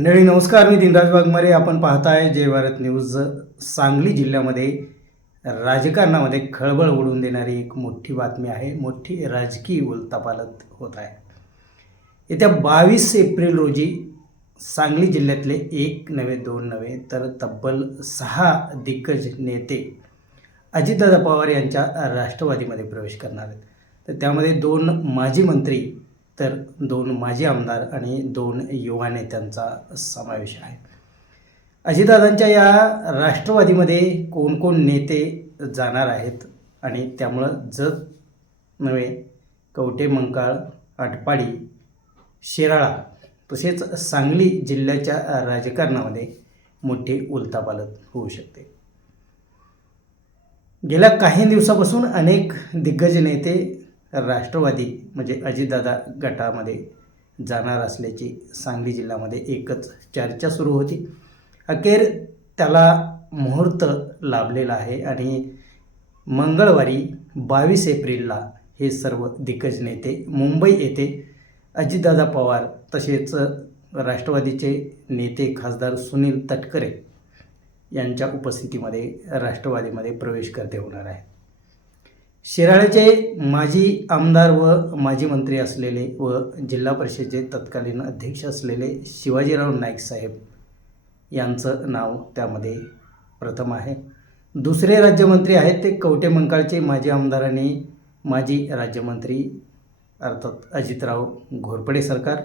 मंडळी नमस्कार. मी दिनराज वाघमारे. आपण पाहताय जय भारत न्यूज सांगली जिल्ह्यामध्ये राजकारणामध्ये खळबळ उडवून देणारी एक मोठी बातमी आहे. मोठी राजकीय उलतापालत होत आहे. येत्या बावीस एप्रिल रोजी सांगली जिल्ह्यातले एक नव्हे दोन नव्हे तर तब्बल सहा दिग्गज नेते अजितदादा पवार यांच्या राष्ट्रवादीमध्ये प्रवेश करणार आहेत. तर त्यामध्ये दोन माजी मंत्री तर दोन माजी आमदार आणि दोन युवा नेत्यांचा समावेश आहे. अजितदादांच्या या राष्ट्रवादीमध्ये कोण कोण नेते जाणार आहेत आणि त्यामुळं जत नव्हे कवटे मंकाळ आटपाडी शिराळा तसेच सांगली जिल्ह्याच्या राजकारणामध्ये मोठी उलथापालत होऊ शकते. गेल्या काही दिवसापासून अनेक दिग्गज नेते राष्ट्रवादी म्हणजे अजितदादा गटामध्ये जाणार असल्याची सांगली जिल्ह्यामध्ये एकच चर्चा सुरू होती. अखेर त्याला मुहूर्त लाभलेला आहे आणि मंगळवारी बावीस एप्रिलला हे सर्व दिग्गज नेते मुंबई येथे अजितदादा पवार तसेच राष्ट्रवादीचे नेते खासदार सुनील तटकरे यांच्या उपस्थितीमध्ये राष्ट्रवादीमध्ये प्रवेश करते होणार आहे. शिराळ्याचे माजी आमदार व माजी मंत्री असलेले व जिल्हा परिषदेचे तत्कालीन अध्यक्ष असलेले शिवाजीराव नाईक साहेब यांचं नाव त्यामध्ये प्रथम आहे. दुसरे राज्यमंत्री आहेत ते कवटे मंकाळचे माजी आमदार आणि माजी राज्यमंत्री अर्थात अजितराव घोरपडे सरकार.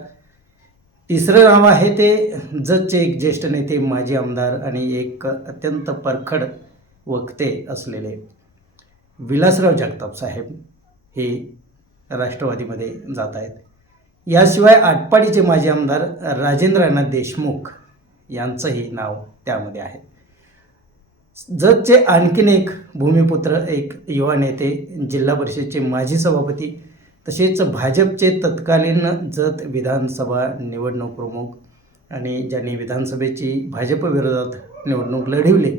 तिसरं नाव आहे ते जजचे एक ज्येष्ठ नेते माजी आमदार आणि एक अत्यंत परखड वक्ते असलेले विलासराव जगताप साहेब हे राष्ट्रवादीमध्ये जात आहेत. याशिवाय आटपाडीचे माजी आमदार राजेंद्रनाथ देशमुख यांचंही नाव त्यामध्ये आहे. जतचे आणखीन एक भूमिपुत्र एक युवा नेते जिल्हा परिषदचे माजी सभापती तसेच भाजपचे तत्कालीन जत विधानसभा निवडणूक प्रमुख आणि ज्यांनी विधानसभेची भाजपविरोधात निवडणूक लढविली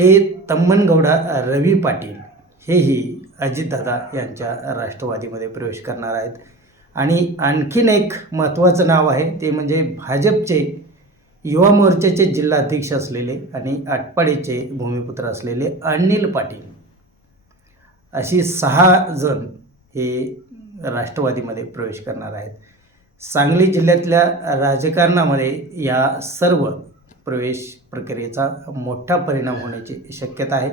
ते तम्मनगौडा रवी पाटील हेही अजितदादा यांच्या राष्ट्रवादीमध्ये प्रवेश करणार आहेत. आणि आणखीन एक महत्त्वाचं नाव आहे ते म्हणजे भाजपचे युवा मोर्चाचे जिल्हाध्यक्ष असलेले आणि आटपाडीचे भूमिपुत्र असलेले अनिल पाटील. अशी सहा जण हे राष्ट्रवादीमध्ये प्रवेश करणार आहेत. सांगली जिल्ह्यातल्या राजकारणामध्ये या सर्व प्रवेश प्रक्रियेचा मोठा परिणाम होण्याची शक्यता आहे.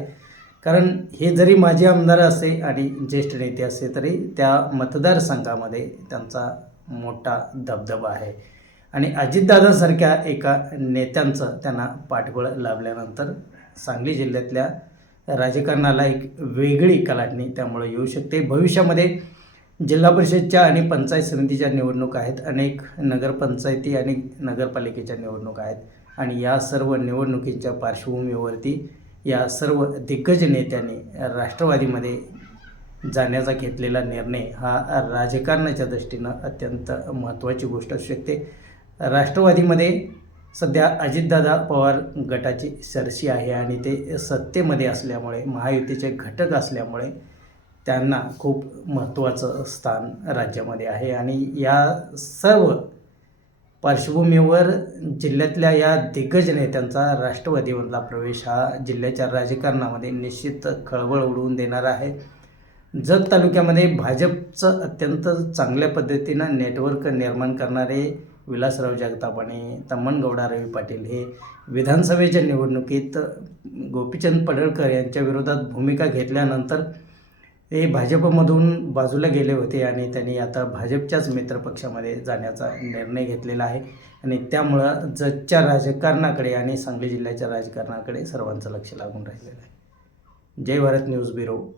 कारण हे जरी माजी आमदार असे आणि ज्येष्ठ नेते असले तरी त्या मतदारसंघामध्ये त्यांचा मोठा दबदबा आहे. आणि अजितदादांसारख्या एका नेत्यांचं त्यांना पाठबळ लाभल्यानंतर सांगली जिल्ह्यातल्या राजकारणाला एक वेगळी कलाटणी त्यामुळे येऊ शकते. भविष्यामध्ये जिल्हा परिषदच्या आणि पंचायत समितीच्या निवडणुका आहेत. अनेक नगरपंचायती आणि नगरपालिकेच्या निवडणुका आहेत. आणि या सर्व निवडणुकीच्या पार्श्वभूमीवरती या सर्व दिग्गज नेत्यांनी राष्ट्रवादीमध्ये जाण्याचा घेतलेला निर्णय हा राजकारणाच्या दृष्टीनं अत्यंत महत्त्वाची गोष्ट असू शकते. राष्ट्रवादीमध्ये सध्या अजितदादा पवार गटाची सरशी आहे आणि ते सत्तेमध्ये असल्यामुळे महायुतीचे घटक असल्यामुळे त्यांना खूप महत्त्वाचं स्थान राज्यामध्ये आहे. आणि या सर्व पार्श्वभूमीवर जिल्ह्यातल्या या दिग्गज नेत्यांचा राष्ट्रवादीमधला प्रवेश हा जिल्ह्याच्या राजकारणामध्ये निश्चित खळबळ उडवून देणार आहे. जत तालुक्यामध्ये भाजपचं अत्यंत चांगल्या पद्धतीनं नेटवर्क निर्माण करणारे विलासराव जगतापाने तम्मनगौडा रवी पाटील हे विधानसभेच्या निवडणुकीत गोपीचंद पडळकर यांच्या विरोधात भूमिका घेतल्यानंतर ते भाजपमधून बाजूला गेले होते आणि त्यांनी आता भाजपच्याच मित्रपक्षामध्ये जाण्याचा निर्णय घेतलेला आहे. आणि त्यामुळं जतच्या राजकारणाकडे आणि सांगली जिल्ह्याच्या राजकारणाकडे सर्वांचं लक्ष लागून राहिलेलं आहे. Jai Bharat news bureau.